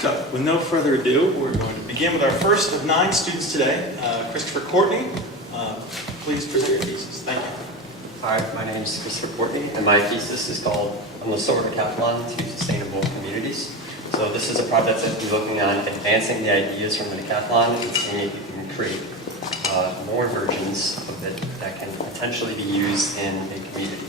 So, with no further ado, we're going to begin with our first of 9 students today. Christopher Courtney, please present your thesis. Thank you. Hi, my name is Christopher Courtney, and my thesis is called "From the Solar Decathlon to Sustainable Communities." So this is a project that we're looking on advancing the ideas from the decathlon and seeing if you can create more versions of it that can potentially be used in a community.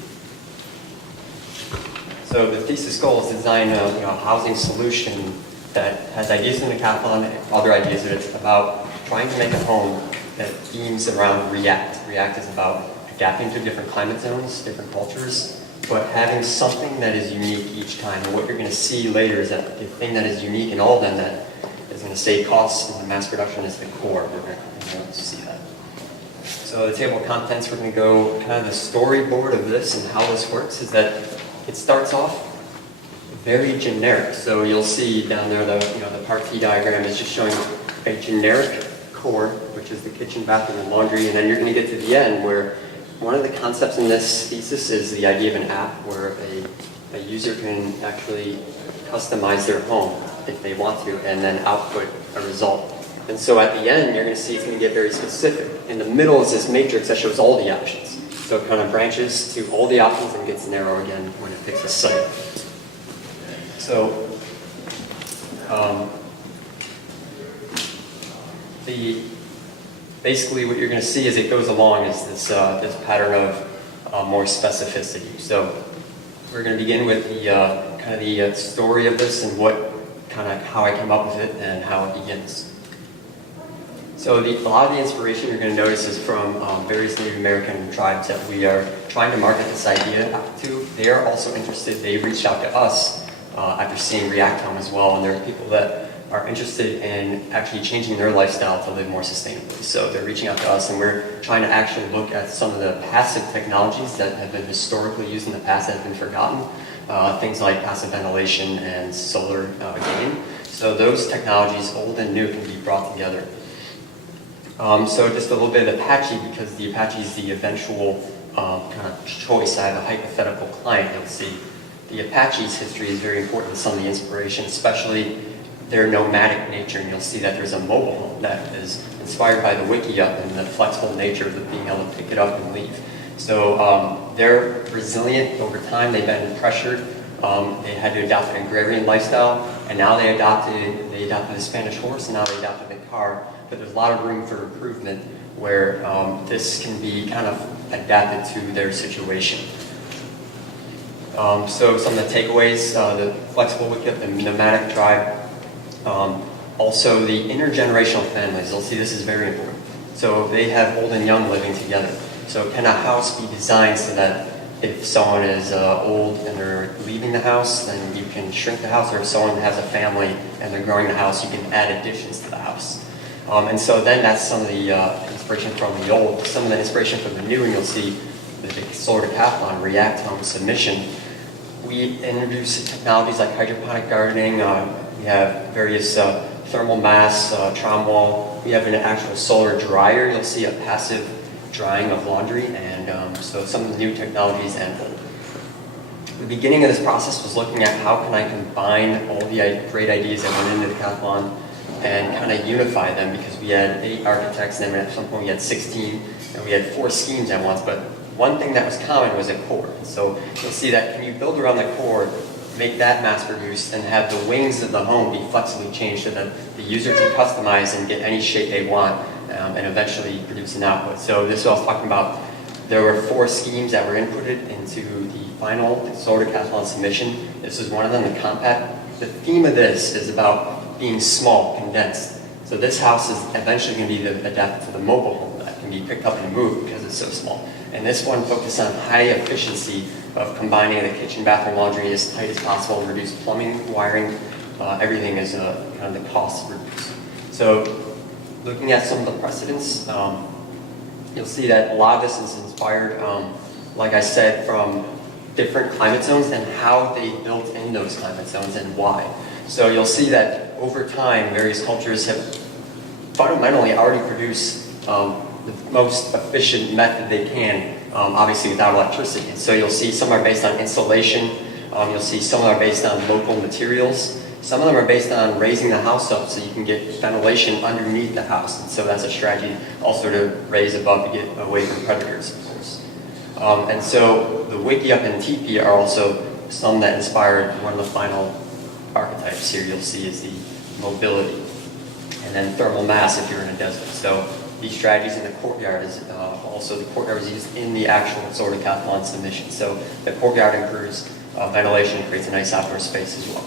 So the thesis goal is to design a housing solution that has ideas in the decathlon and other ideas that it's about trying to make a home that themes around React. React is about adapting to different climate zones, different cultures, but having something that is unique each time. And what you're going to see later is that the thing that is unique in all of them that is going to save costs in the mass production is the core. We're going to see that. So the table of contents, we're going to go kind of the storyboard of this and how this works is that it starts off very generic. So you'll see down there the part T diagram is just showing a generic core, which is the kitchen, bathroom, and laundry, and then you're going to get to the end where one of the concepts in this thesis is the idea of an app where a user can actually customize their home if they want to and then output a result. And so at the end, you're going to see it's going to get very specific. In the middle is this matrix that shows all the options. So it kind of branches to all the options and gets narrow again when it picks a site. So basically what you're going to see as it goes along is this pattern of more specificity. So we're going to begin with the story of this and how I came up with it and how it begins. So a lot of the inspiration you're going to notice is from various Native American tribes that we are trying to market this idea to. They are also interested. They reached out to us after seeing React Home as well, and there are people that are interested in actually changing their lifestyle to live more sustainably. So they're reaching out to us, and we're trying to actually look at some of the passive technologies that have been historically used in the past that have been forgotten. Things like passive ventilation and solar gain. So those technologies, old and new, can be brought together. So just a little bit of Apache, because the Apache is the eventual kind of choice. I have a hypothetical client. You'll see the Apache's history is very important in some of the inspiration, especially their nomadic nature. And you'll see that there's a mobile home that is inspired by the wiki-up and the flexible nature of being able to pick it up and leave. So they're resilient over time. They've been pressured. They had to adopt an agrarian lifestyle, and now they adopted the Spanish horse, and now they adopted the car. But there's a lot of room for improvement where this can be kind of adapted to their situation. So some of the takeaways, the flexible wiki-up, the nomadic tribe, also the intergenerational families. You'll see this is very important. So they have old and young living together. So can a house be designed so that if someone is old and they're leaving the house, then you can shrink the house, or if someone has a family and they're growing the house, you can add additions to the house. And so then that's some of the inspiration from the old. Some of the inspiration from the new, and you'll see the Solar Decathlon, React Home, Submission. We introduce technologies like hydroponic gardening. We have various thermal mass, trom wall. We have an actual solar dryer. You'll see a passive drying of laundry, and so some of the new technologies and old. The beginning of this process was looking at how can I combine all the great ideas that went into Decathlon and kind of unify them, because we had 8 architects, and then at some point we had 16, and we had 4 schemes at once, but one thing that was common was a core. So you'll see that can you build around the core, make that mass produced, and have the wings of the home be flexibly changed so that the user can customize and get any shape they want, and eventually produce an output. So this is what I was talking about. There were 4 schemes that were inputted into the final Solar Decathlon submission. This is one of them, the compact. The theme of this is about being small, condensed. So this house is eventually going to be adapted to the mobile home that can be picked up and moved because it's so small. And this one focused on high efficiency of combining the kitchen, bathroom, laundry as tight as possible, reduce plumbing, wiring, everything is kind of the cost reduced. So looking at some of the precedents, you'll see that a lot of this is inspired, like I said, from different climate zones and how they built in those climate zones and why. So you'll see that over time, various cultures have fundamentally already produced the most efficient method they can, obviously without electricity. So you'll see some are based on insulation, you'll see some are based on local materials, Some of them are based on raising the house up so you can get ventilation underneath the house. And so that's a strategy also to raise above to get away from predators, of course. And so the wiki up and teepee are also some that inspired one of the final archetypes here you'll see is the mobility. And then thermal mass if you're in a desert. So these strategies in the courtyard is also the courtyard was used in the actual sort of Decathlon submission. So the courtyard improves ventilation, creates a nice outdoor space as well.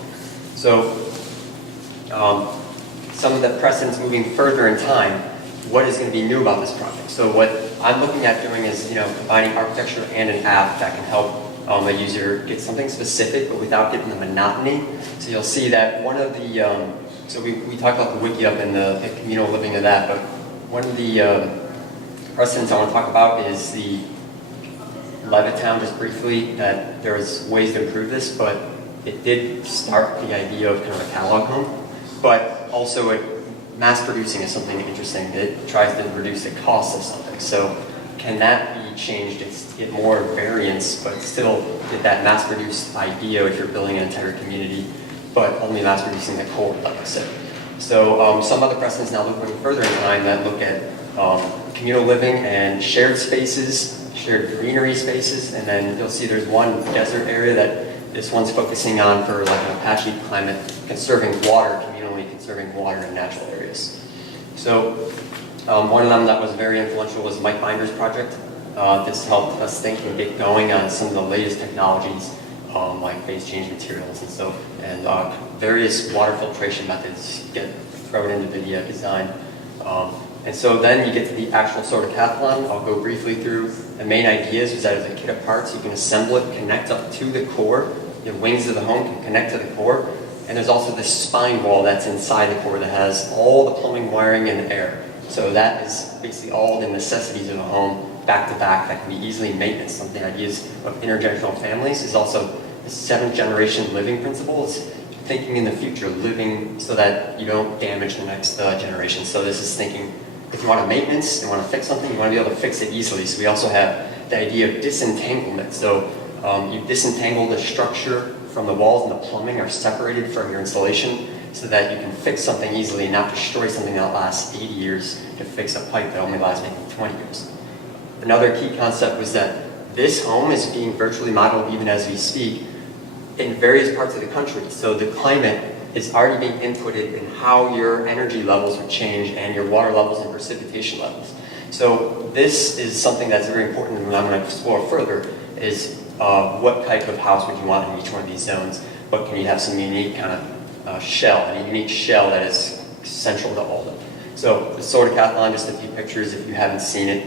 So some of the precedents moving further in time, what is going to be new about this project? So what I'm looking at doing is combining architecture and an app that can help a user get something specific but without getting the monotony. So you'll see that one of the, so we talked about the wiki up and the communal living of that, but one of the precedents I want to talk about is the Levittown, just briefly, that there was ways to improve this, but it did start the idea of kind of a catalog home, but also mass producing is something interesting. It tries to reduce the cost of something. So can that be changed to get more variance, but still get that mass produced idea if you're building an entire community, but only mass producing the core, like I said. So some other precedents now looking further in time that look at communal living and shared spaces, shared greenery spaces, and then you'll see there's one desert area that this one's focusing on for like an Apache climate, conserving water, communally conserving water in natural areas. So one of them that was very influential was Mike Binder's project. This helped us think and get going on some of the latest technologies like phase change materials and various water filtration methods get thrown into video design. And so then you get to the actual sort of decathlon. I'll go briefly through the main ideas is that as a kit of parts, you can assemble it, connect up to the core. The wings of the home can connect to the core. And there's also this spine wall that's inside the core that has all the plumbing, wiring, and air. So that is basically all the necessities of a home back to back that can be easily maintained. Some of the ideas of intergenerational families is also the 7th generation living principles, thinking in the future, living so that you don't damage the next generation. So this is thinking, if you want a maintenance, you want to fix something, you want to be able to fix it easily. So we also have the idea of disentanglement. So you disentangle the structure from the walls and the plumbing are separated from your installation so that you can fix something easily and not destroy something that lasts 80 years to fix a pipe that only lasts maybe 20 years. Another key concept was that this home is being virtually modeled even as we speak in various parts of the country. So the climate is already being inputted in how your energy levels would change and your water levels and precipitation levels. So this is something that's very important and I'm going to explore further is what type of house would you want in each one of these zones, but can you have some unique kind of shell, a unique shell that is central to all of them. So the sort of decathlon, just a few pictures if you haven't seen it.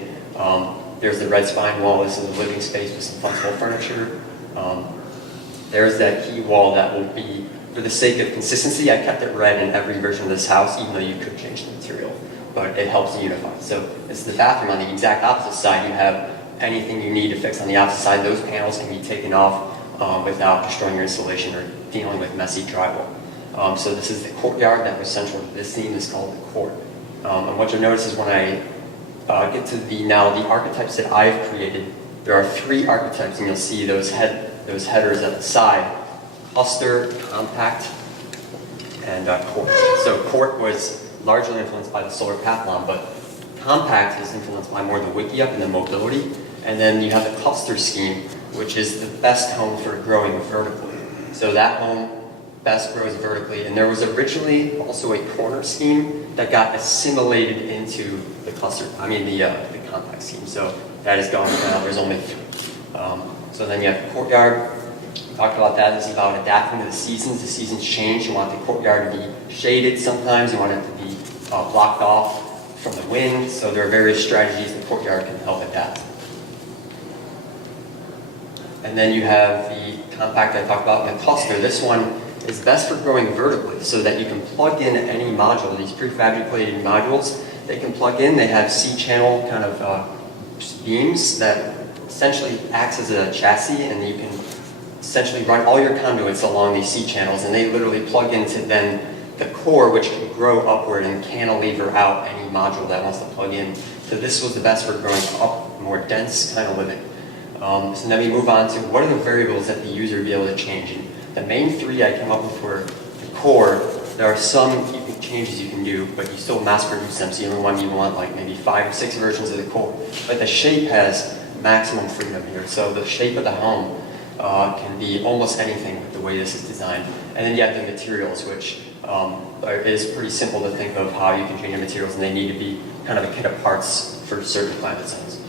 There's the red spine wall. This is a living space with some functional furniture. There's that key wall that will be, for the sake of consistency, I kept it red in every version of this house, even though you could change the material, but it helps unify. So it's the bathroom on the exact opposite side. You have anything you need to fix on the opposite side. Those panels can be taken off without destroying your installation or dealing with messy drywall. So this is the courtyard that was central to this theme. It's called the court. And what you'll notice is when I get to the archetypes that I've created, there are 3 archetypes, and you'll see those headers at the side: cluster, compact, and court. So court was largely influenced by the solar decathlon, but compact is influenced by more the wiki up and the mobility. And then you have the cluster scheme, which is the best home for growing vertically. So that home best grows vertically. And there was originally also a corner scheme that got assimilated into the the compact scheme. So that is gone now. There's only 3. So then you have the courtyard. We talked about that. It's about adapting to the seasons. The seasons change. You want the courtyard to be shaded sometimes. You want it to be blocked off from the wind. So there are various strategies the courtyard can help adapt. And then you have the compact I talked about in the cluster. This one is best for growing vertically so that you can plug in any module. These prefabricated modules, they can plug in. They have C-channel kind of beams that essentially acts as a chassis, and you can essentially run all your conduits along these C-channels, and they literally plug into then the core, which can grow upward and cantilever out any module that wants to plug in. So this was the best for growing up, more dense kind of living. So then we move on to what are the variables that the user would be able to change. And the main 3 I came up with were the core, there are some changes you can do, but you still mass produce them. So you only want like maybe 5 or 6 versions of the core. But the shape has maximum freedom here. So the shape of the home can be almost anything with the way this is designed. And then you have the materials, which is pretty simple to think of how you can change the materials, and they need to be kind of a kit of parts for certain climate zones.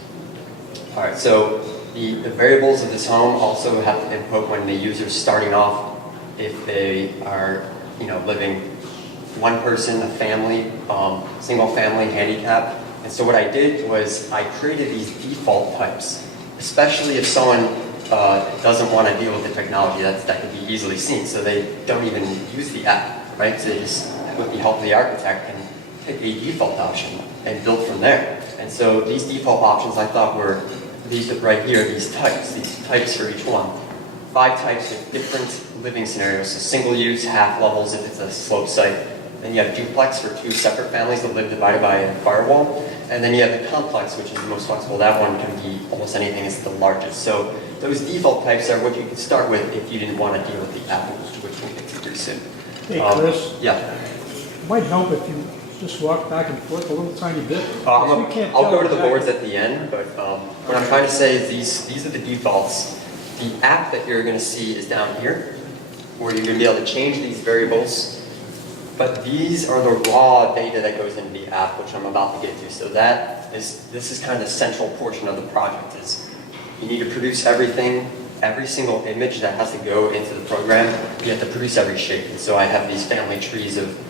All right, so the variables of this home also have to input when the user's starting off, if they are living one person, a family, single family, handicap. And so what I did was I created these default types, especially if someone doesn't want to deal with the technology, that could be easily seen. So they don't even use the app, right? So they just, with the help of the architect, can pick a default option and build from there. And so these default options I thought were these right here, these types for each one. 5 types with different living scenarios. So single use, half levels if it's a slope site. Then you have duplex for 2 separate families that live divided by a firewall. And then you have the complex, which is the most flexible. That one can be almost anything, it's the largest. So those default types are what you could start with if you didn't want to deal with the app, which we'll get to pretty soon. Hey, Chris. Yeah. It might help if you just walk back and forth a little tiny bit. I'll We can't go tell to the exactly. boards at the end, but what I'm trying to say is these are the defaults. The app that you're going to see is down here, where you're going to be able to change these variables. But these are the raw data that goes into the app, which I'm about to get to. So this is kind of the central portion of the project. Is you need to produce everything, every single image that has to go into the program. You have to produce every shape. And so I have these family trees of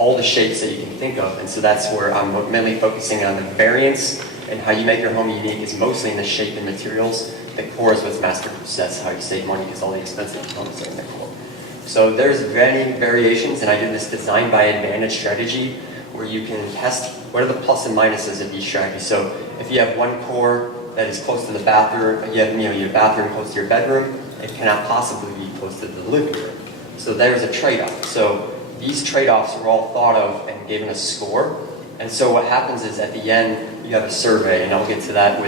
all the shapes that you can think of. And so that's where I'm mainly focusing on the variance and how you make your home unique is mostly in the shape and materials. The core is what's mass produced. That's how you save money because all the expensive components are in the core. So there's many variations, and I did this design by advantage strategy where you can test what are the plus and minuses of each strategy. So if you have one core that is close to the bathroom, you have your bathroom close to your bedroom, it cannot possibly be close to the living room. So there's a trade-off. So these trade-offs were all thought of and given a score. And so what happens is at the end, you have a survey, and I'll get to that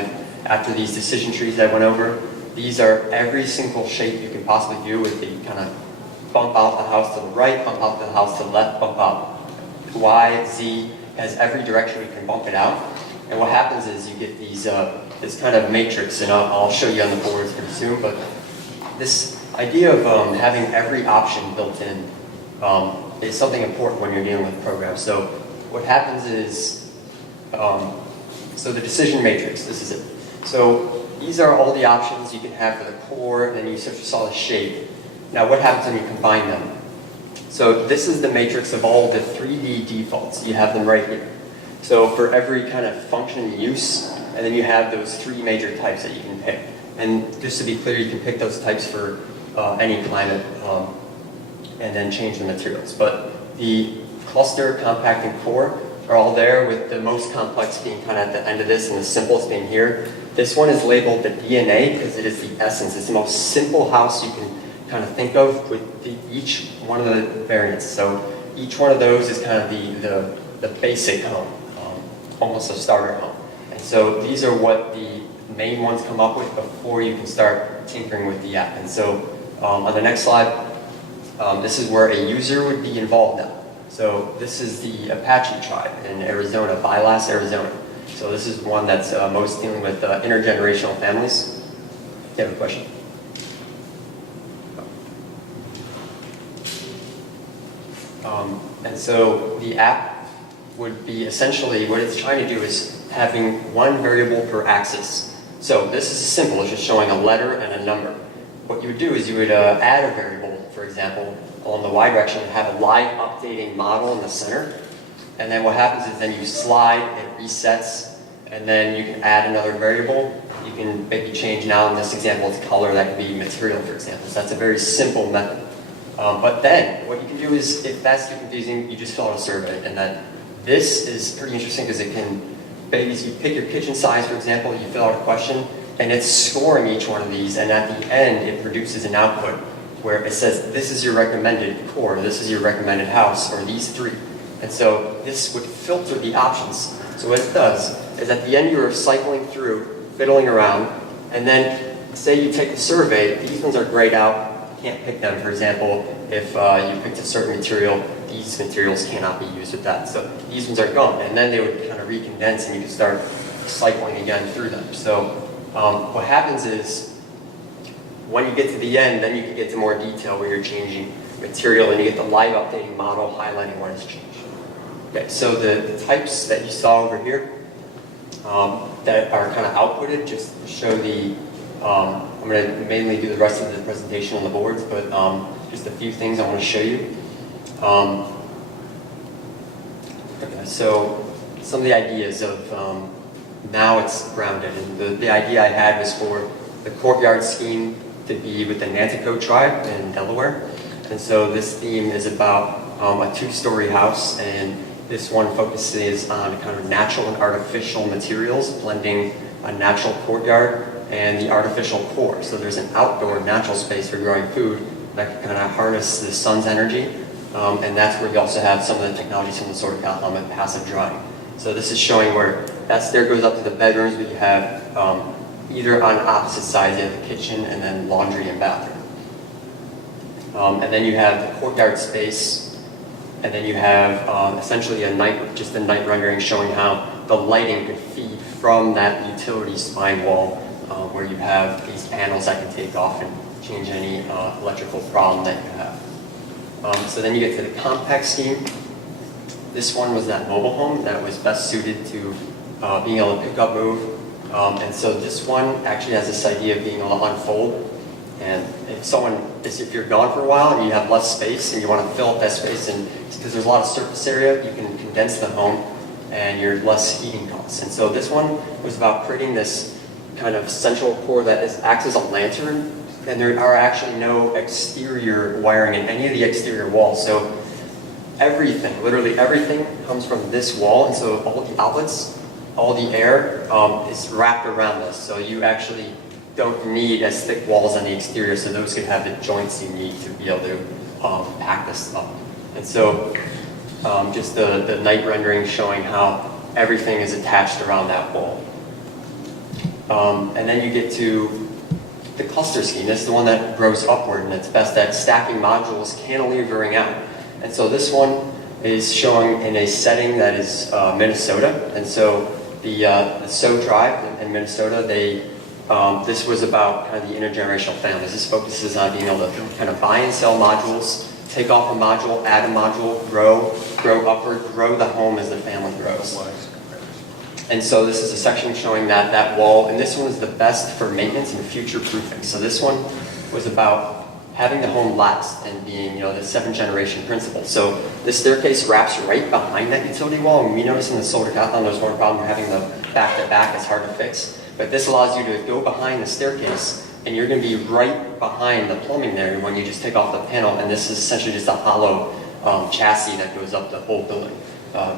after these decision trees I went over. These are every single shape you can possibly do with the kind of bump out the house to the right, bump out the house to the left, bump out. Y, Z, has every direction you can bump it out. And what happens is you get these this kind of matrix, and I'll show you on the boards pretty soon, but this idea of having every option built in is something important when you're dealing with programs. So what happens is, so the decision matrix, this is it. So these are all the options you can have for the core, and then you sort of saw the shape. Now what happens when you combine them? So this is the matrix of all the 3D defaults. You have them right here. So for every kind of function and use, and then you have those 3 major types that you can pick. And just to be clear, you can pick those types for any climate and then change the materials. But the cluster, compact, and core are all there, with the most complex being kind of at the end of this and the simplest being here. This one is labeled the DNA because it is the essence. It's the most simple house you can kind of think of with each one of the variants. So each one of those is kind of the basic home, almost a starter home. And so these are what the main ones come up with before you can start tinkering with the app. And so on the next slide, this is where a user would be involved now. So this is the Apache tribe in Arizona, Vilas, Arizona. So this is one that's most dealing with intergenerational families. Do you have a question? And so the app would be essentially, what it's trying to do is having one variable per axis. So this is simple, it's just showing a letter and a number. What you would do is you would add a variable, for example, along the Y direction and have a live updating model in the center. And then what happens is then you slide, it resets, and then you can add another variable. You can maybe change, now in this example it's color, that could be material, for example. So that's a very simple method. But then what you can do is, if that's too confusing, you just fill out a survey. And then this is pretty interesting because it can, you pick your kitchen size, for example, you fill out a question, and it's scoring each one of these, and at the end it produces an output where it says this is your recommended core, this is your recommended house, or these 3. And so this would filter the options. So what it does is at the end you're cycling through, fiddling around, and then say you take the survey, these ones are grayed out, you can't pick them, for example, if you picked a certain material, these materials cannot be used with that. So these ones are gone, and then they would kind of recondense and you could start cycling again through them. So what happens is, when you get to the end, then you can get to more detail where you're changing material and you get the live updating model highlighting what has changed. Okay, so the types that you saw over here that are kind of outputted, just to show the, I'm going to mainly do the rest of the presentation on the boards, but just a few things I want to show you. Okay, so some of the ideas of, now it's grounded, and the idea I had was for the courtyard scheme to be with the Nanticoke tribe in Delaware. And so this theme is about a two-story house, and this one focuses on kind of natural and artificial materials, blending a natural courtyard and the artificial core. So there's an outdoor natural space for growing food that can kind of harness the sun's energy, and that's where you also have some of the technologies from the sort of Decathlon with passive drying. So this is showing where that stair goes up to the bedrooms, but you have either on opposite sides, you have the kitchen and then laundry and bathroom. And then you have the courtyard space, and then you have essentially just a night rendering showing how the lighting could feed from that utility spine wall, where you have these panels that can take off and change any electrical problem that you have. So then you get to the compact scheme. This one was that mobile home that was best suited to being able to pick up, move. And so this one actually has this idea of being able to unfold. And if you're gone for a while and you have less space and you want to fill up that space, and because there's a lot of surface area, you can condense the home and you're less heating costs. And so this one was about creating this kind of central core that acts as a lantern, and there are actually no exterior wiring in any of the exterior walls. So everything, literally everything, comes from this wall, and so all the outlets, all the air is wrapped around this. So you actually don't need as thick walls on the exterior, so those can have the joints you need to be able to pack this up. And so just the night rendering showing how everything is attached around that wall. And then you get to the cluster scheme. This is the one that grows upward, and it's best at stacking modules, cantilevering out. And so this one is showing in a setting that is Minnesota. And so the Sioux tribe in Minnesota, this was about kind of the intergenerational families. This focuses on being able to kind of buy and sell modules, take off a module, add a module, grow upward, grow the home as the family grows. And so this is a section showing that wall, and this one is the best for maintenance and future proofing. So this one was about having the home last and being, the 7th generation principle. So this staircase wraps right behind that utility wall, and we noticed in the solar Decathlon there's one problem, having the back-to-back is hard to fix. But this allows you to go behind the staircase, and you're going to be right behind the plumbing there when you just take off the panel, and this is essentially just a hollow chassis that goes up the whole building.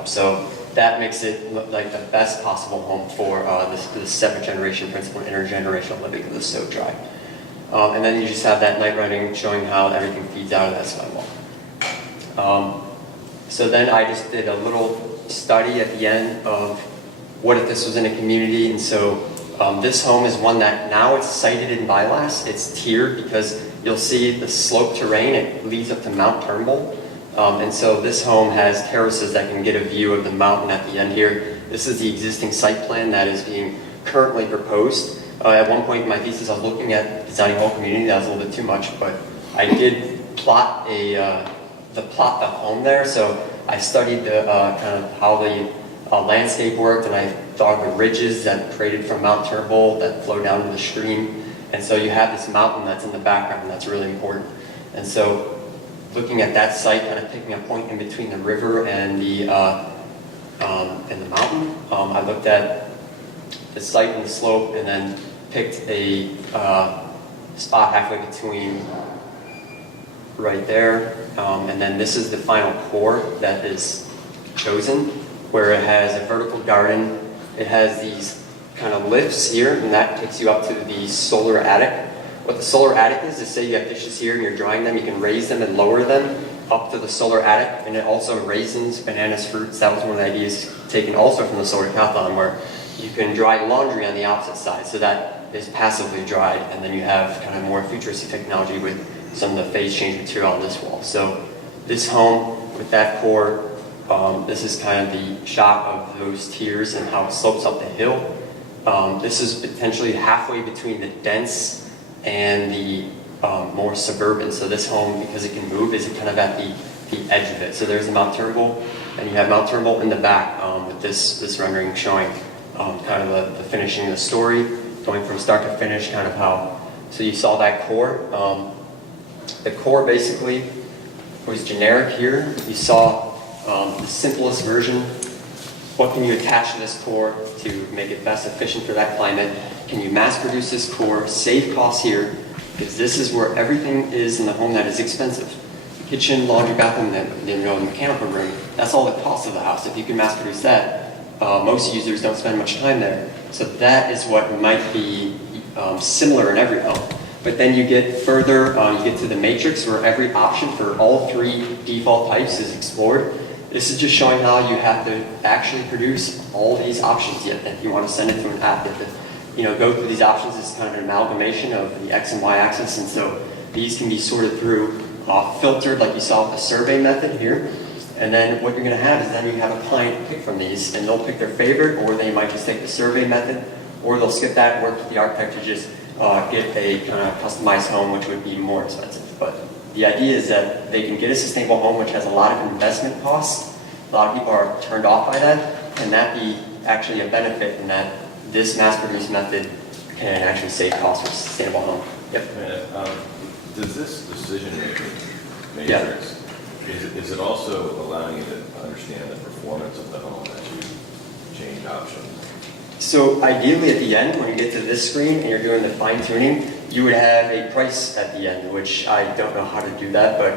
So that makes it look like the best possible home for this 7th generation principle, intergenerational living of the Sioux tribe. And then you just have that night rendering showing how everything feeds out of that side wall. So then I just did a little study at the end of what if this was in a community, and so this home is one that now it's sited in Bylass. It's tiered because you'll see the slope terrain, it leads up to Mount Turnbull. And so this home has terraces that can get a view of the mountain at the end here. This is the existing site plan that is being currently proposed. At one point in my thesis, I was looking at designing a whole community. That was a little bit too much, but I did plot the home there. So I studied the kind of how the landscape worked, and I thought of the ridges that created from Mount Turnbull that flow down to the stream. And so you have this mountain that's in the background, and that's really important. And so looking at that site, kind of picking a point in between the river and the mountain, I looked at the site and the slope, and then picked a spot halfway between right there, and then this is the final core that is chosen, where it has a vertical garden. It has these kind of lifts here, and that takes you up to the solar attic. What the solar attic is say you have dishes here and you're drying them, you can raise them and lower them up to the solar attic, and it also raisins, bananas, fruits. That was one of the ideas taken also from the solar Decathlon, where you can dry laundry on the opposite side, so that is passively dried, and then you have kind of more futuristic technology with some of the phase change material on this wall. So this home with that core, this is kind of the shot of those tiers and how it slopes up the hill. This is potentially halfway between the dense and the more suburban. So this home, because it can move, is kind of at the edge of it. So there's the Mount Turnbull, and you have Mount Turnbull in the back with this rendering showing kind of the finishing of the story, going from start to finish, kind of how. So you saw that core. The core basically was generic here. You saw the simplest version. What can you attach to this core to make it best efficient for that climate? Can you mass produce this core, save costs here? Because this is where everything is in the home that is expensive. Kitchen, laundry, bathroom, the mechanical room, that's all the cost of the house. If you can mass produce that, most users don't spend much time there. So that is what might be similar in every home. But then you get further, you get to the matrix where every option for all 3 default types is explored. This is just showing how you have to actually produce all these options yet. If you want to send it to an app, you have to go through these options. It's kind of an amalgamation of the X and Y axis, and so these can be sorted through, filtered like you saw with the survey method here. And then what you're going to have is then you have a client pick from these, and they'll pick their favorite, or they might just take the survey method, or they'll skip that and work with the architect to just get a kind of customized home, which would be more expensive. But the idea is that they can get a sustainable home, which has a lot of investment costs. A lot of people are turned off by that. Can that be actually a benefit in that this mass-produced method can actually save costs for a sustainable home? Yep. Does this decision-making matrix, is it also allowing you to understand the performance of the home as you change options? So ideally at the end, when you get to this screen and you're doing the fine-tuning, you would have a price at the end, which I don't know how to do that, but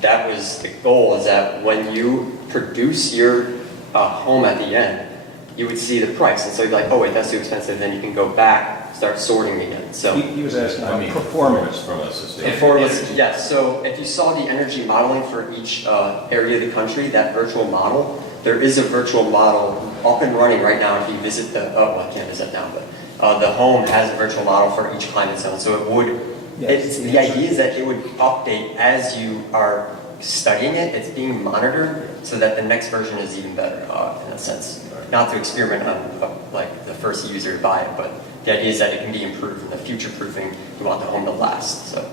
that was the goal, is that when you produce your home at the end, you would see the price. And so you're like, oh wait, that's too expensive. Then you can go back, start sorting again. So He was asking about performance. From a sustainable performance, yes. So if you saw the energy modeling for each area of the country, that virtual model, there is a virtual model up and running right now. If you visit well, I can't visit now, but the home has a virtual model for each climate zone. So it would, the idea is that it would update as you are studying it. It's being monitored so that the next version is even better in a sense. Not to experiment on like the first user to buy it, but the idea is that it can be improved in the future proofing. You want the home to last. So.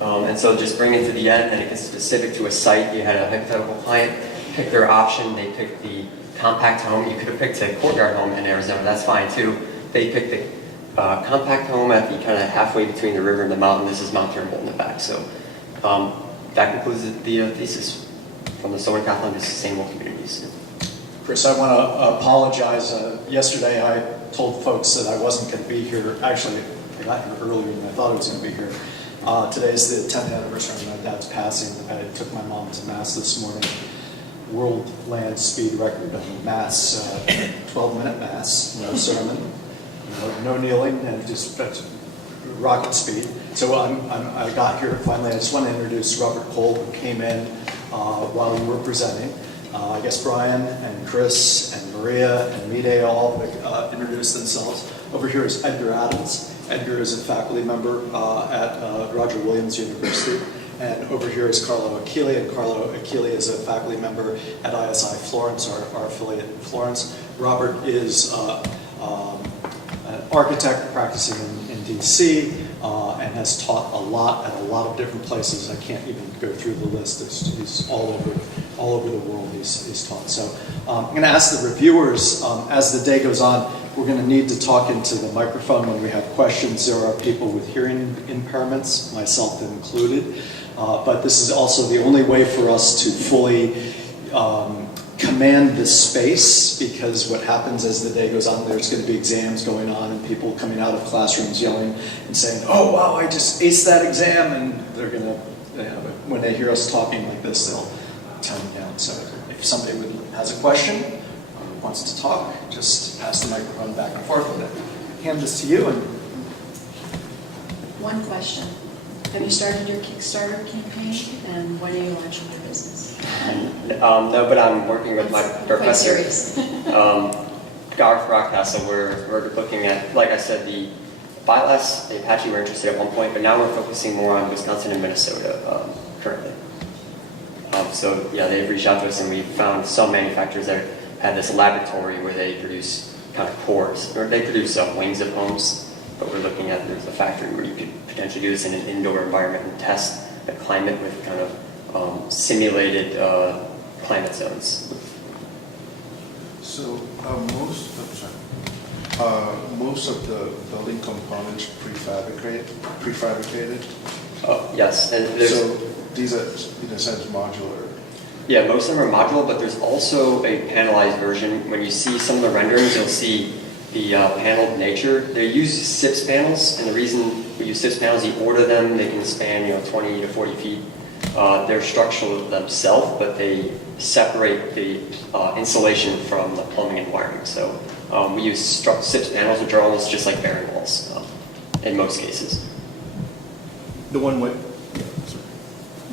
And so just bring it to the end, and it gets specific to a site. You had a hypothetical client pick their option. They picked the compact home. You could have picked a courtyard home in Arizona. That's fine too. They picked the compact home at the kind of halfway between the river and the mountain. This is Mount Turnbull in the back. So that concludes the thesis from the Decathlon to Sustainable Communities. Chris, I want to apologize. Yesterday I told folks that I wasn't going to be here. Actually, I got here earlier than I thought I was going to be here. Today is the 10th anniversary of my dad's passing. I took my mom to Mass this morning. World land speed record on Mass, 12-minute Mass, no sermon, no kneeling, and just rocket speed. So I got here finally. I just want to introduce Robert Cole, who came in while you were presenting. I guess Brian and Chris and Maria and Mide all introduced themselves. Over here is Edgar Adams. Edgar is a faculty member at Roger Williams University. And over here is Carlo Achille, and Carlo Achille is a faculty member at ISI Florence, our affiliate in Florence. Robert is an architect practicing in DC and has taught a lot at a lot of different places. I can't even go through the list. He's all over the world he's taught. So I'm going to ask the reviewers, as the day goes on, we're going to need to talk into the microphone when we have questions. There are people with hearing impairments, myself included. But this is also the only way for us to fully command the space, because what happens as the day goes on, there's going to be exams going on and people coming out of classrooms yelling and saying, oh wow, I just aced that exam, and they're going to, when they hear us talking like this, they'll tone down. So if somebody has a question or wants to talk, just pass the microphone back and forth with it. Hand this to you. And one question. Have you started your Kickstarter campaign, and when are you launching your business? No, but I'm working with my professor, serious. Garth Rockcastle. We're looking at, like I said, the Bylast, Apache were interested at one point, but now we're focusing more on Wisconsin and Minnesota currently. So yeah, they've reached out to us, and we found some manufacturers that had this laboratory where they produce kind of cores, or they produce wings of homes. But we're looking at there's a factory where you could potentially do this in an indoor environment and test the climate with kind of simulated climate zones. So most of the building components prefabricated. Yes, and there's. So these are in a sense modular. Yeah, most of them are modular, but there's also a panelized version. When you see some of the renderings, you'll see the paneled nature. They use SIPS panels, and the reason we use SIPS panels, you order them, they can span 20 to 40 feet. They're structural themselves, but they separate the insulation from the plumbing and wiring. So we use SIPS panels, which are almost just like bearing walls in most cases.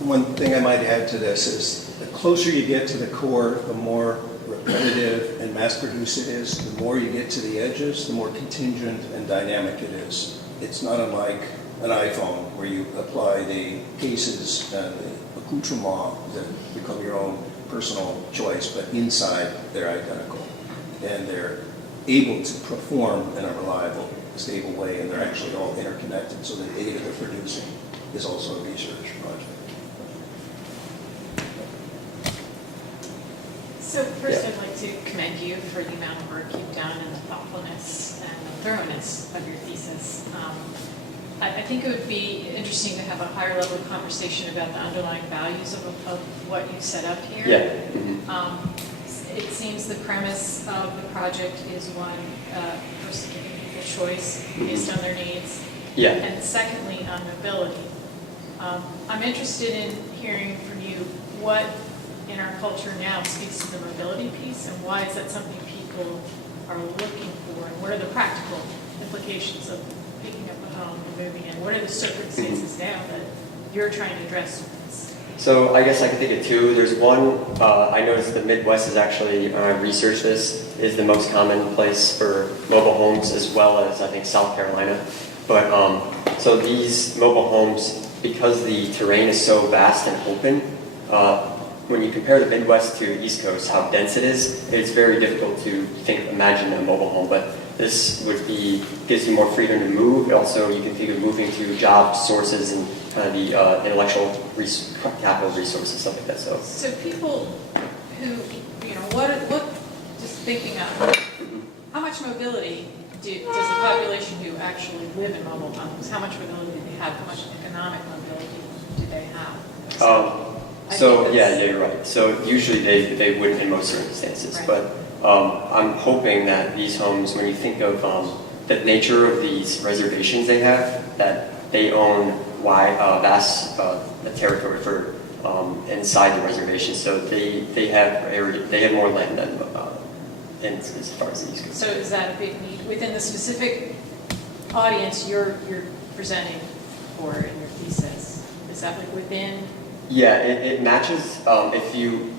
One thing I might add to this is the closer you get to the core, the more repetitive and mass-produced it is. The more you get to the edges, the more contingent and dynamic it is. It's not unlike an iPhone where you apply the cases and the accoutrement that become your own personal choice, but inside they're identical. And they're able to perform in a reliable, stable way, and they're actually all interconnected, so the data they're producing is also a research project. So first, I'd like to commend you for the amount of work you've done and the thoughtfulness and the thoroughness of your thesis. I think it would be interesting to have a higher level of conversation about the underlying values of what you set up here. Yeah. Mm-hmm. It seems the premise of the project is one, first giving people choice based on their needs. Yeah. And secondly, on mobility. I'm interested in hearing from you what in our culture now speaks to the mobility piece, and why is that something people are looking for, and what are the practical implications of picking up a home and moving in? What are the circumstances now that you're trying to address with this? So I guess I can think of two. There's one, I noticed the Midwest is actually, when I researched this, is the most common place for mobile homes, as well as I think South Carolina. But so these mobile homes, because the terrain is so vast and open, when you compare the Midwest to the East Coast, how dense it is, it's very difficult to imagine a mobile home. But this gives you more freedom to move. Also, you can think of moving to job sources and kind of the intellectual capital resources, stuff like that. So people who, just thinking of, how much mobility does the population who actually live in mobile homes, how much mobility do they have? How much economic mobility do they have? Yeah, you're right. So usually they wouldn't in most circumstances, right. But I'm hoping that these homes, when you think of the nature of these reservations they have, that they own vast territory for inside the reservation. So they have more land than as far as the East Coast. So is that a big need within the specific audience you're presenting for in your thesis? Is that like within? Yeah, it matches.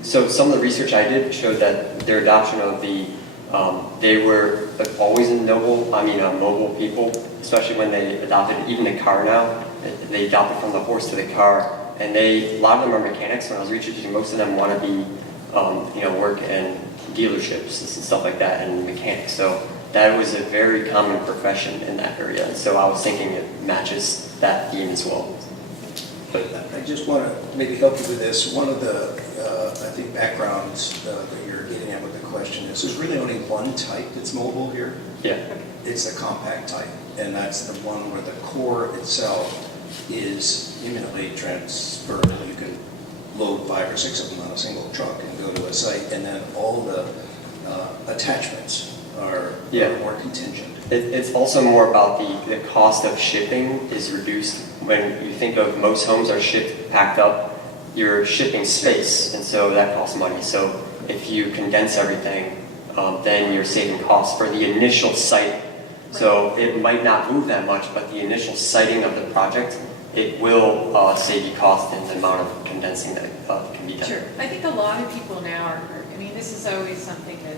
So some of the research I did showed that their adoption of they were always mobile people, especially when they adopted even the car now. They adopted from the horse to the car, and a lot of them are mechanics. When I was researching, most of them want to be, work in dealerships and stuff like that, and mechanics. So that was a very common profession in that area. And so I was thinking it matches that theme as well. But I just want to maybe help you with this. One of the, I think, backgrounds that you're getting at with the question is there's really only one type that's mobile here. yeah, It's a compact type, and that's the one where the core itself is imminently transferable. You can load 5 or 6 of them on a single truck and go to a site, and then all the attachments are more contingent. It's also more about the cost of shipping is reduced. When you think of most homes are shipped packed up, you're shipping space, and so that costs money. So if you condense everything, then you're saving costs for the initial site. So it might not move that much, but the initial siting of the project, it will save you cost in the amount of condensing that can be done. Sure. I think a lot of people now this is always something that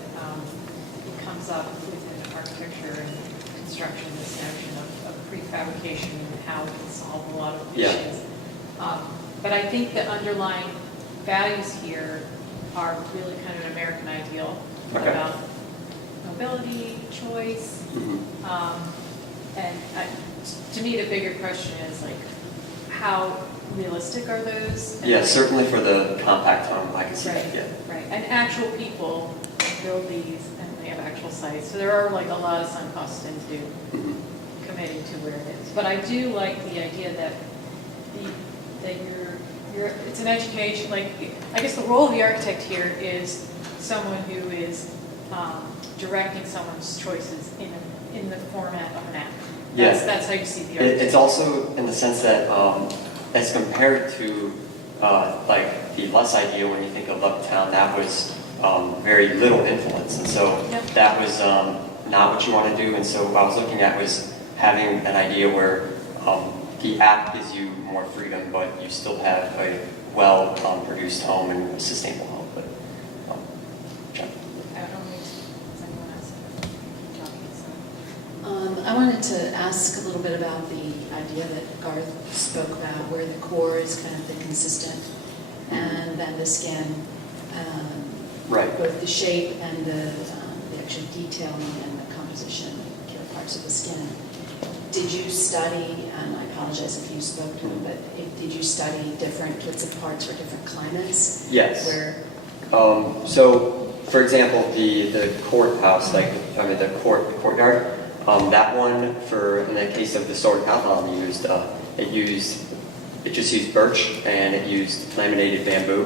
comes up within architecture and construction, this notion of prefabrication and how it can solve a lot of Yeah. issues. But I think the underlying values here are really kind of an American ideal Okay. about mobility, choice. And to me, the bigger question is like, how realistic are those? And Yeah, like- certainly for the compact home, I can see Right, that, yeah. right. And actual people build these and they have actual sites. So there are like a lot of sunk costs into Mhm. committing to where it is. But I do like the idea that it's an education, like, I guess the role of the architect here is someone who is directing someone's choices in the format of an app. Yeah. That's how you see the architect. It's also in the sense that, as compared to, like, the less ideal when you think of Uptown, that was very little influence. And so Yep. that was not what you want to do. And so what I was looking at was having an idea where the app gives you more freedom, but you still have a well-produced home and a sustainable home. But, John. I don't know if anyone else has any talking, so. I wanted to ask a little bit about the idea that Garth spoke about, where the core is kind of the consistent, and then the skin, Right. both the shape and the actual detailing and the composition of key parts of the skin. Did you study, and I apologize if you spoke to them, but did you study different kits of parts for different climates? Yes. Where, So, for example, the courthouse, the courtyard, that one, in the case of the store Decathlon, it just used birch and it used laminated bamboo,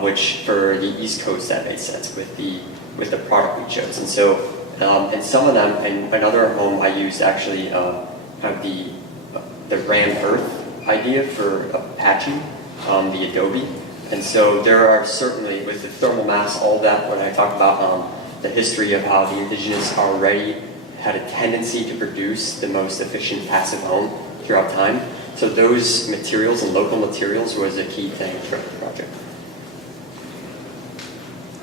which for the East Coast that made sense with the product we chose. And so, and some of them, in another home, I used actually kind of the rammed earth idea for patching, the adobe. And so there are certainly, with the thermal mass, all that, when I talk about the history of how the indigenous already had a tendency to produce the most efficient passive home throughout time. So those materials and local materials was a key thing throughout the project.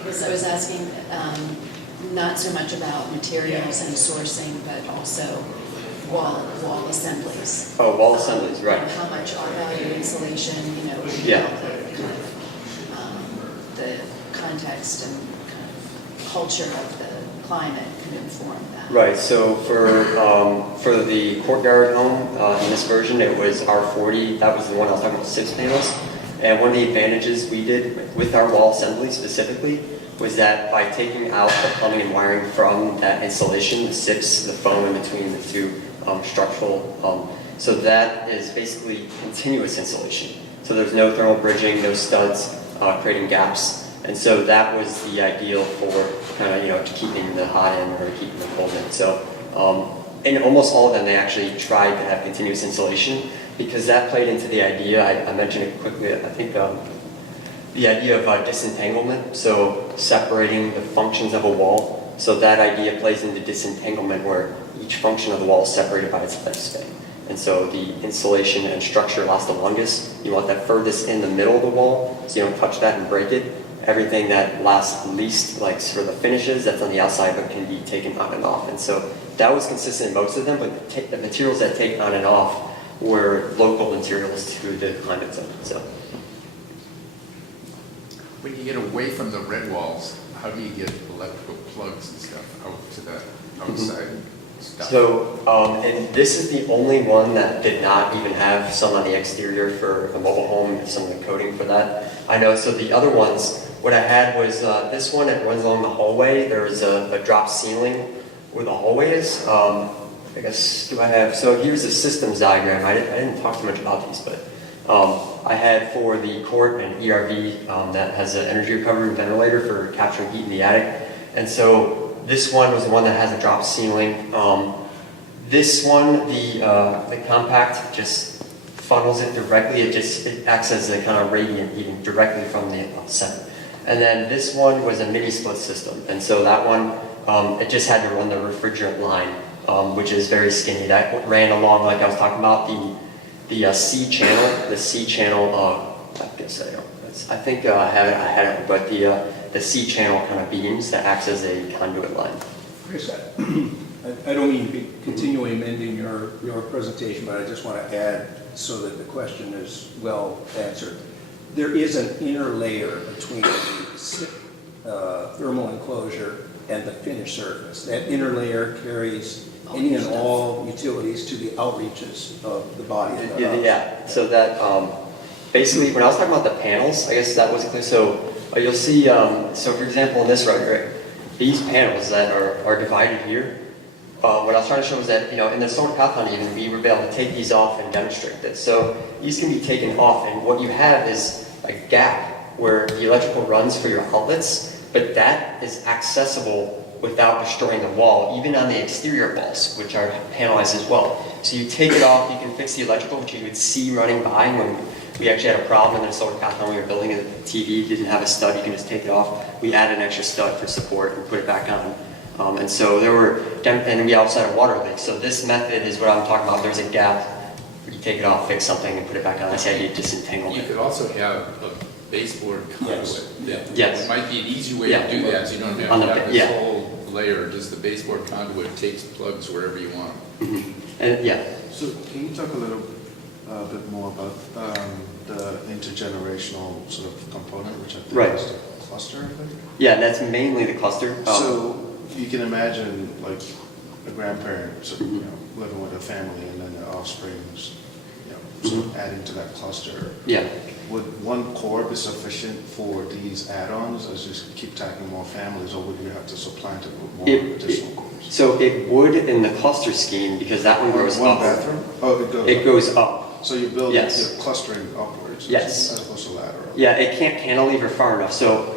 because I was asking not so much about materials and sourcing, but also wall assemblies. Oh, wall assemblies, right. How much R-value insulation, Yeah. the context and kind of culture of the climate can inform that. Right, so for the courtyard home, in this version, it was R40. That was the one I was talking about, 6 panels. And one of the advantages we did with our wall assembly specifically was that by taking out the plumbing and wiring from that insulation, the SIPs, the foam in between the two structural, so that is basically continuous insulation. So there's no thermal bridging, no studs creating gaps. And so that was the ideal for kind of, keeping the hot in or keeping the cold in. So in almost all of them, they actually tried to have continuous insulation because that played into the idea, I mentioned it quickly, I think the idea of disentanglement, so separating the functions of a wall. So that idea plays into disentanglement where each function of the wall is separated by its lifespan. And so the insulation and structure lasts the longest. You want that furthest in the middle of the wall so you don't touch that and break it. Everything that lasts least, like for the finishes, that's on the outside but can be taken on and off. And so that was consistent in most of them, but the materials that take on and off were local materials to the climate zone. So. When you get away from the red walls, how do you get electrical plugs and stuff out to that outside stuff? So, and this is the only one that did not even have some on the exterior for the mobile home and some of the coating for that. I know, so the other ones, what I had was this one, it runs along the hallway. There is a drop ceiling where the hallway is. I guess, so here's the systems diagram. I didn't talk too much about these, but I had for the court an ERV that has an energy recovery ventilator for capturing heat in the attic. And so this one was the one that has a drop ceiling. This one, the compact, just funnels it directly. It acts as a kind of radiant heating directly from the center. And then this one was a mini split system. And so that one, it just had to run the refrigerant line, which is very skinny. That ran along, like I was talking about, the C channel. The C channel, I guess I think I had it, but the C channel kind of beams that acts as a conduit line. Chris, I don't mean to be continually amending your presentation, but I just want to add so that the question is well answered. There is an inner layer between the thermal enclosure and the finished surface. That inner layer carries any and all utilities to the outreaches of the body of the house. Yeah, so that, basically, when I was talking about the panels, I guess that wasn't clear. So you'll see, so for example, in this rug, right, these panels that are divided here, what I was trying to show was that, in the solar Decathlon even, we were able to take these off and demonstrate this. So these can be taken off, and what you have is a gap where the electrical runs for your outlets, but that is accessible without destroying the wall, even on the exterior walls, which are panelized as well. So you take it off, you can fix the electrical, which you would see running by when we actually had a problem in the solar Decathlon. We were building it, the TV didn't have a stud, you can just take it off. We added an extra stud for support and put it back on. And so there were, and we also had a water leak. So this method is what I'm talking about. There's a gap where you take it off, fix something, and put it back on. That's how you disentangle You it. could also have a baseboard conduit. Yes. It might be an easy way Yeah. to do that, so you don't have On to the- have this yeah. whole layer. Just the baseboard conduit takes plugs wherever you want them. And yeah, So can you talk a little bit more about the intergenerational sort of component, which I think Right. is the cluster, I think? yeah, that's mainly the cluster. So you can imagine like a grandparent sort of, living with a family and then their offsprings, sort of adding to that cluster. Yeah. Would one core be sufficient for these add-ons, as you keep tacking more families, or would you have to supplant it with more additional cores? So it would in the cluster scheme, because that one grows One up. bathroom? Oh, it goes It up. goes up. So you build, Yes. you're clustering upwards. Yes. As opposed to lateral. Yeah, it can't cantilever far enough. So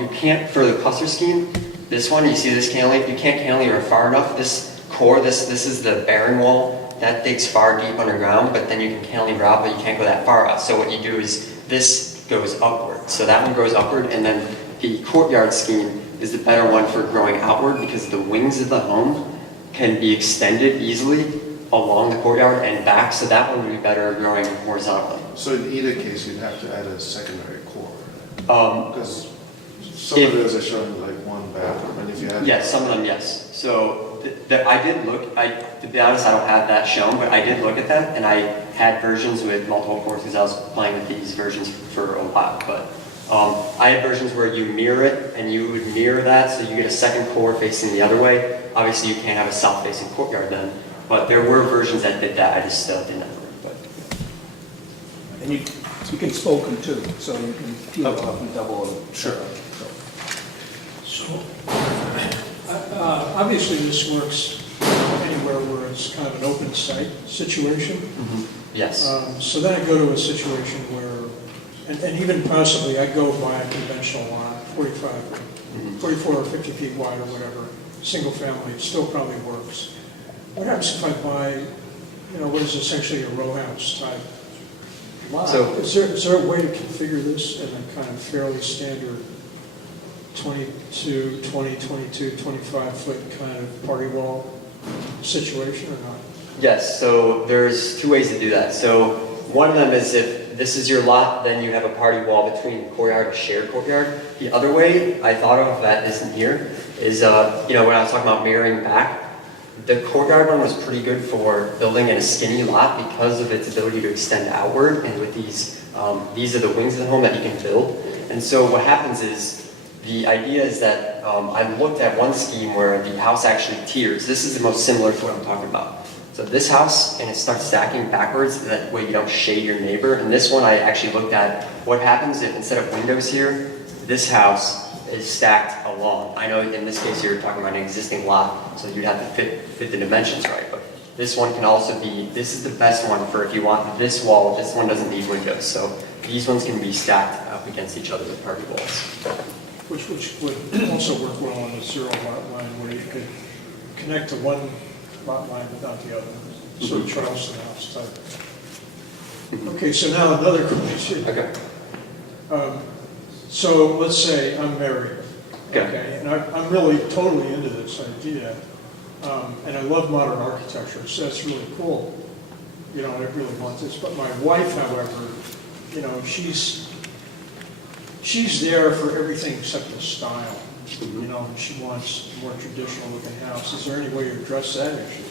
you can't, for the cluster scheme, this one, you see this cantilever, you can't cantilever far enough. This core, this is the barren wall, that digs far deep underground, but then you can cantilever out, but you can't go that far out. So what you do is this goes upward. So that one goes upward, and then the courtyard scheme is the better one for growing outward because the wings of the home can be extended easily along the courtyard and back, so that one would be better growing horizontally. So in either case, you'd have to add a secondary core. Because some if- of those are showing like one bathroom, and if you had. Yes, some of them, yes. So I did look, to be honest, I don't have that shown, but I did look at them, and I had versions with multiple cores because I was playing with these versions for a while. But I had versions where you mirror it, and you would mirror that, so you get a second core facing the other way. Obviously, you can't have a south-facing courtyard then, but there were versions that did that. I just didn't have it. But And you can spoke them too, so you can peel it off and double them. Sure. So, obviously this works anywhere where it's kind of an open site situation. yes. So then I go to a situation where, and even possibly I go buy a conventional lot, 44 or 50 feet wide or whatever, single family, it still probably works. What happens if I buy, what is essentially a row house type lot? So- Is there a way to configure this in a kind of fairly standard 22, 20, 22, 25 foot kind of party wall situation or not? Yes, so there's two ways to do that. So one of them is if this is your lot, then you have a party wall between the courtyard, a shared courtyard. The other way I thought of that isn't here is, when I was talking about mirroring back, the courtyard one was pretty good for building in a skinny lot because of its ability to extend outward, and with these are the wings of the home that you can build. And so what happens is, the idea is that I looked at one scheme where the house actually tiers. This is the most similar to what I'm talking about. So this house, and it starts stacking backwards, that way you don't shade your neighbor. And this one I actually looked at what happens if instead of windows here, this house is stacked along. I know in this case you're talking about an existing lot, so you'd have to fit the dimensions right. But this one can also be, this is the best one for if you want this wall, this one doesn't need windows. So these ones can be stacked up against each other with party walls. Which would also work well on a zero lot line where you could connect to one lot line but not the other. Sort of Charleston house type. Okay, so now another question. Okay. So let's say I'm married. Okay. And I'm really totally into this idea. And I love modern architecture, so that's really cool. I really want this. But my wife, however, she's there for everything except the style. You know, and she wants a more traditional looking house. Is there any way to address that issue?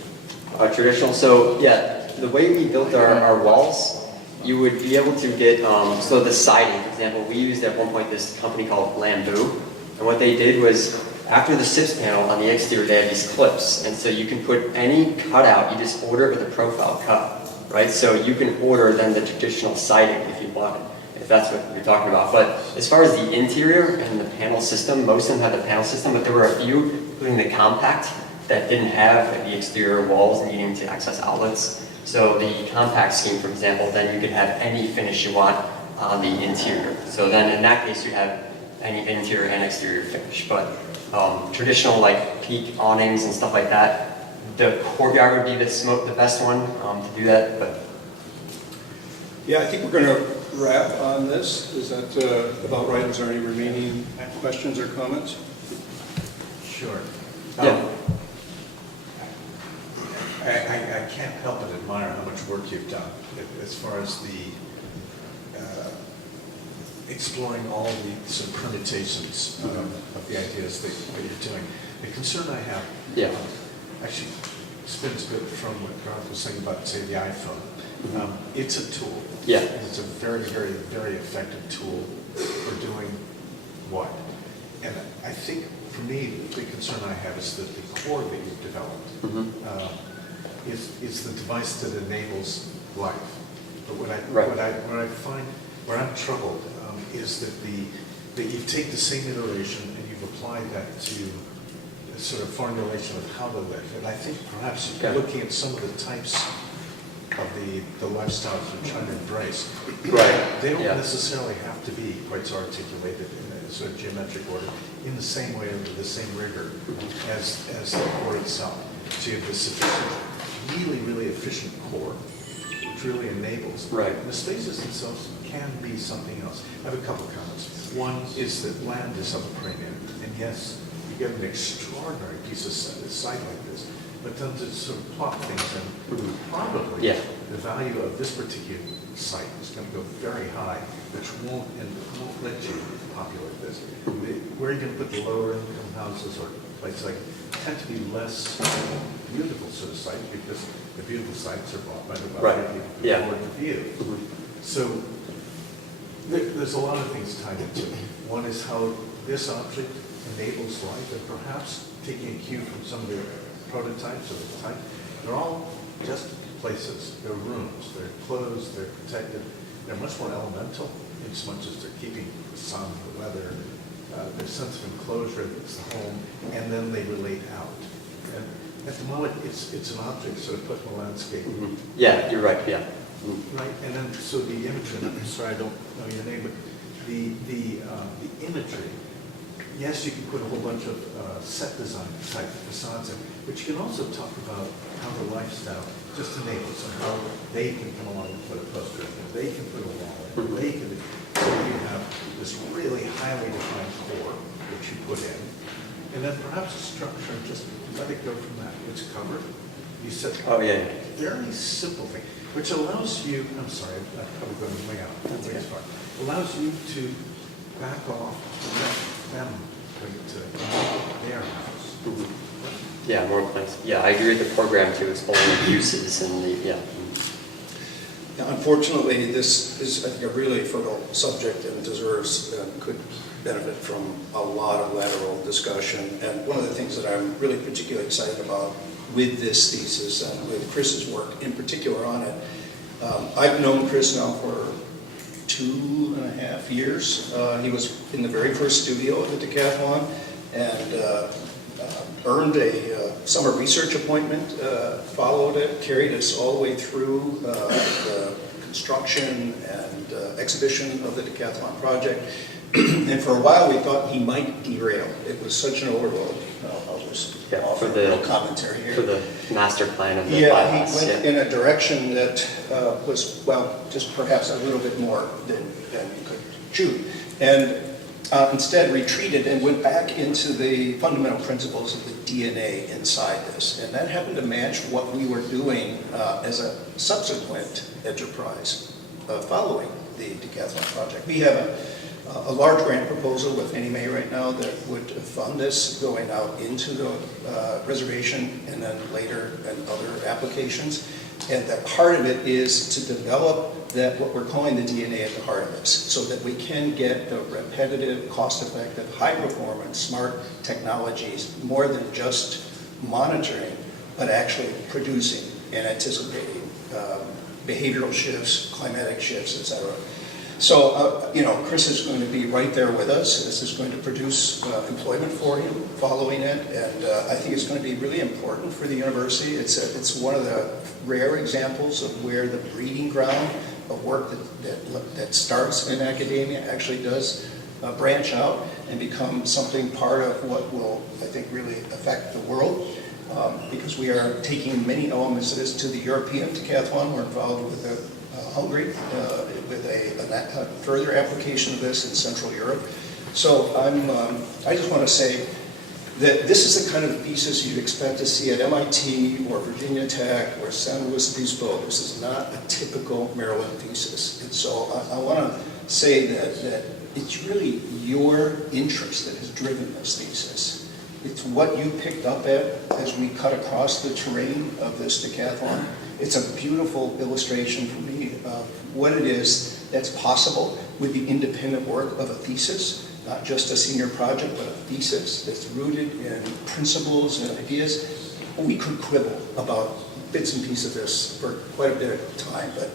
Traditional, so yeah, the way we built our walls, you would be able to get, so the siding, for example, we used at one point this company called Bamboo, and what they did was, after the SIPS panel on the exterior, they have these clips, and so you can put any cutout, you just order it with a profile cut, right? So you can order then the traditional siding if you want it, if that's what you're talking about. But as far as the interior and the panel system, most of them had the panel system, but there were a few, including the compact, that didn't have the exterior walls needing to access outlets. So the compact scheme, for example, then you could have any finish you want on the interior. So then in that case, you have any interior and exterior finish. But traditional like peak awnings and stuff like that, the courtyard would be the best one to do that. But Yeah, I think we're going to wrap on this. Is that about right? Is there any remaining questions or comments? Sure. yeah. I can't help but admire how much work you've done as far as the exploring all the sort of permutations of the ideas that you're doing. The concern I have actually spins a bit from what Garth was saying about, say, the iPhone. It's a tool. Yeah. And it's a very, very, very effective tool for doing what? And I think, for me, the big concern I have is that the core that you've developed is the device that enables life. But what I find, where I'm troubled, is that you take the same iteration and you've applied that to a sort of formulation of how to live. And I think perhaps looking at some of the types of the lifestyles we're trying to embrace, they don't necessarily have to be quite so articulated in a sort of geometric order in the same way or with the same rigor as the core itself. So you have this really, really efficient core, which really enables. Right. And the spaces themselves can be something else. I have a couple comments. One is that land is of a premium, and yes, you get an extraordinary piece of site like this, but then to sort of plot things in, probably the value of this particular site is going to go very high, which won't let you populate this. Where are you going to put the lower income houses or places like tend to be less beautiful sort of sites because the beautiful sites are bought by the wealthy people for the view. So there's a lot of things tied into it. One is how this object enables life, and perhaps taking a cue from some of the prototypes of the type, they're all just places. They're rooms, they're closed, they're protected. They're much more elemental in as much as they're keeping the sun, the weather, their sense of enclosure, it's the home, and then they relate out. And at the moment, it's an object sort of put in the landscape. Yeah, you're right, Right, and then, so the imagery, and I'm sorry I don't know your name, but the imagery, yes, you can put a whole bunch of set design type facades in, but you can also talk about how the lifestyle just enables and how they can come along and put a poster in, they can put a wall in, they can, so you have this really highly defined core which you put in, and then perhaps a structure and just let it go from that. It's covered. You said very simple thing, which allows you, I'm sorry, I'm probably going way out, that's far. Allows you to back off and let them bring it to their house. Yeah, more plans. Yeah, I agree with the program to explore the uses and the, Unfortunately, this is, I think, a really fertile subject and deserves and could benefit from a lot of lateral discussion. And one of the things that I'm really particularly excited about with this thesis and with Chris's work in particular on it, I've known Chris now for 2.5 years. He was in the very first studio at the Decathlon and earned a summer research appointment, followed it, carried us all the way through the construction and exhibition of the Decathlon project. And for a while we thought he might derail. It was such an overload. I'll just offer a little commentary here. for the master plan of the He bylaws. went in a direction that was, well, just perhaps a little bit more than you could chew. And instead retreated and went back into the fundamental principles of the DNA inside this. And that happened to match what we were doing as a subsequent enterprise following the Decathlon project. We have a large grant proposal with Fannie Mae right now that would fund this going out into the reservation and then later in other applications. And that part of it is to develop that, what we're calling the DNA at the heart of this, so that we can get the repetitive, cost-effective, high-performance, smart technologies, more than just monitoring, but actually producing and anticipating behavioral shifts, climatic shifts, et cetera. So, Chris is going to be right there with us. This is going to produce employment for him following it, and I think it's going to be really important for the university. It's one of the rare examples of where the breeding ground of work that starts in academia actually does branch out and become something part of what will, I think, really affect the world. Because we are taking many elements of this to the European Decathlon. We're involved with Hungary with a further application of this in Central Europe. So I just want to say that this is the kind of thesis you'd expect to see at MIT or Virginia Tech or San Luis Obispo. This is not a typical Maryland thesis. And so I want to say that it's really your interest that has driven this thesis. It's what you picked up at as we cut across the terrain of this decathlon. It's a beautiful illustration for me of what it is that's possible with the independent work of a thesis, not just a senior project, but a thesis that's rooted in principles and ideas. We could quibble about bits and pieces of this for quite a bit of time, but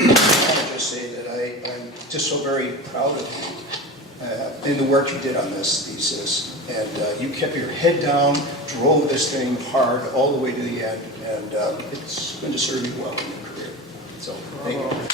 I want to just say that I'm just so very proud of you in the work you did on this thesis. And you kept your head down, drove this thing hard all the way to the end, and it's going to serve you well in your career. So, thank you.